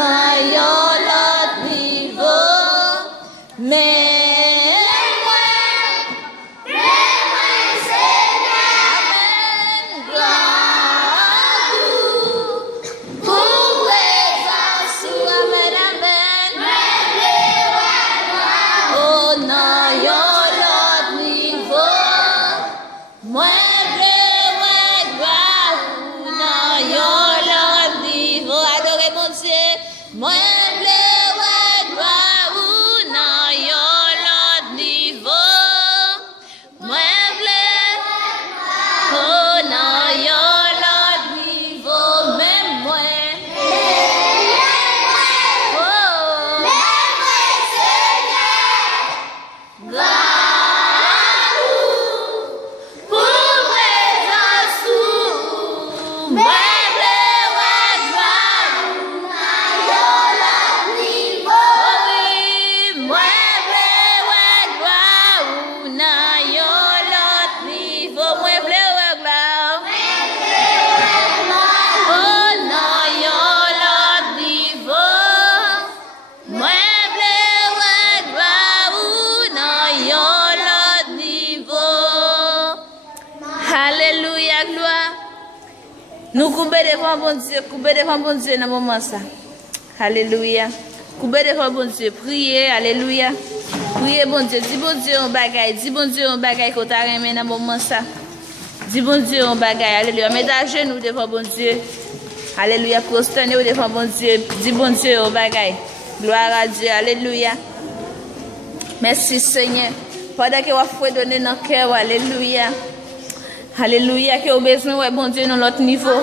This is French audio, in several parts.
nan yon lot niveau. Mais moi, Seigneur, amen, gloire pour présence, amen, amen. Oh, nan yon lot niveau. Moi, gloire nan yon lot niveau. Adorez mon Dieu. Moi, nous couper devant bon Dieu dans le moment ça. Alléluia. Couper devant bon Dieu, priez, alléluia. Priez bon Dieu, dis bon Dieu on bagaille, dis bon Dieu on bagaille qu'on t'a remis dans le moment ça. Dis bon Dieu on bagaille, alléluia. Mettez à genoux devant bon Dieu. Alléluia, prosternez devant bon Dieu, dis bon Dieu on bagaille. Gloire à Dieu, alléluia. Merci Seigneur. Pendant que vous faites donner dans le cœur, alléluia. Alléluia, que vous avez besoin de bon Dieu dans l'autre niveau.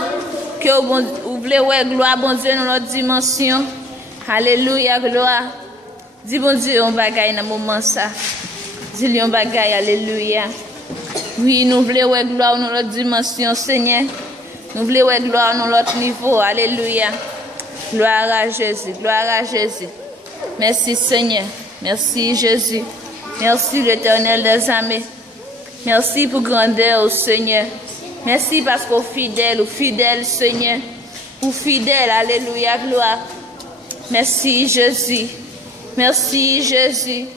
Que vous voulez gloire bon Dieu dans l'autre dimension. Alléluia, gloire. Dis bon Dieu, on bagaille dans le moment ça. Dis-lui on bagaille, alléluia. Oui, nous voulons gloire dans l'autre dimension, Seigneur. Nous voulons gloire dans l'autre niveau, alléluia. Gloire à Jésus, gloire à Jésus. Merci Seigneur, merci Jésus. Merci l'Éternel des armées. Merci pour grandeur au Seigneur. Merci parce qu'au fidèle Seigneur. Ou fidèle, alléluia, gloire. Merci Jésus. Merci Jésus.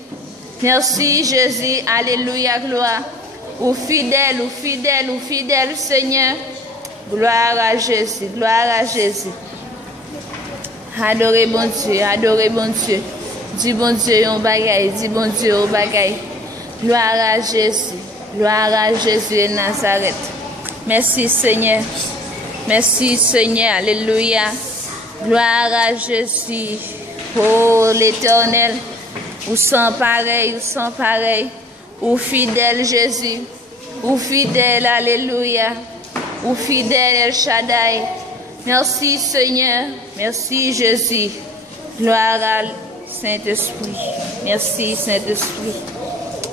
Merci Jésus, alléluia, gloire. Ou fidèle, Seigneur. Gloire à Jésus, gloire à Jésus. Adorez bon Dieu, adorez bon Dieu. Dis bon Dieu, on bagaille, dis bon Dieu, on bagaille. Gloire à Jésus. Gloire à Jésus de Nazareth. Merci Seigneur. Merci Seigneur. Alléluia. Gloire à Jésus. Oh l'Éternel. Ou sans pareil, ou sans pareil. Ou fidèle Jésus. Ou fidèle, alléluia. Ou fidèle El Shaddai. Merci Seigneur. Merci Jésus. Gloire à Saint-Esprit. Merci Saint-Esprit.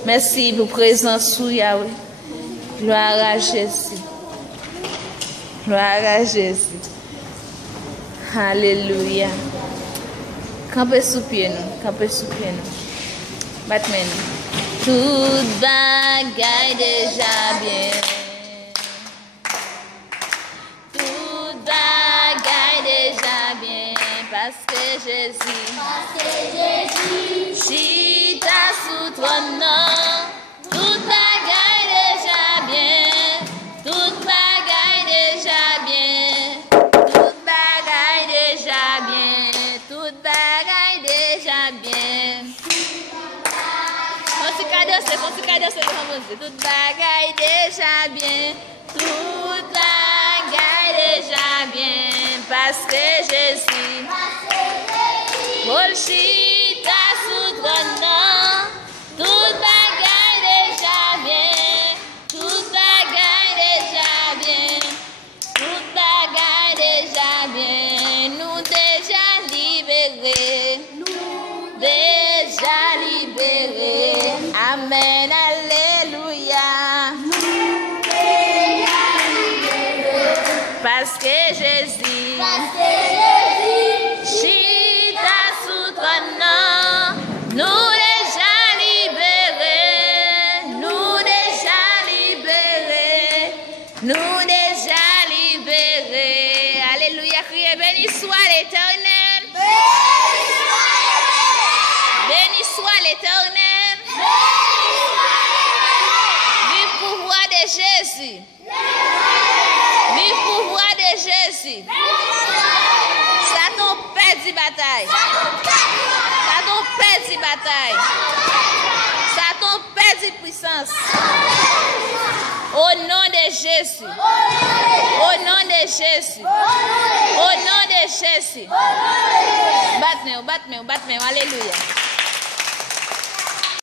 Merci pour présence sous Yahweh. Gloire à Jésus. Gloire à Jésus. Alléluia. Campez sous pied nous. Campez sous pied nous. Battement nous. Toute bagaille déjà bien. Toute bagaille déjà bien. Parce que Jésus. Si t'as sous trône, toute bagaille déjà bien, toute bagaille déjà bien, toute bagaille déjà bien, toute bagaille déjà bien. Toute bagaille déjà bien, toute bagaille déjà bien, parce que Jésus, Bolchita sous trône. Toute bagaille déjà bien, toute bagaille déjà bien, toute bagaille déjà bien, nous déjà libérés, amen, alléluia, parce que Jésus, chita sous trône, nous Jésus. Vive pouvoir de Jésus. Satan perd bataille. Satan perd bataille. Satan perd puissance. Au nom de Jésus. Au nom de Jésus. Au nom de Jésus. Batte-moi. Alléluia.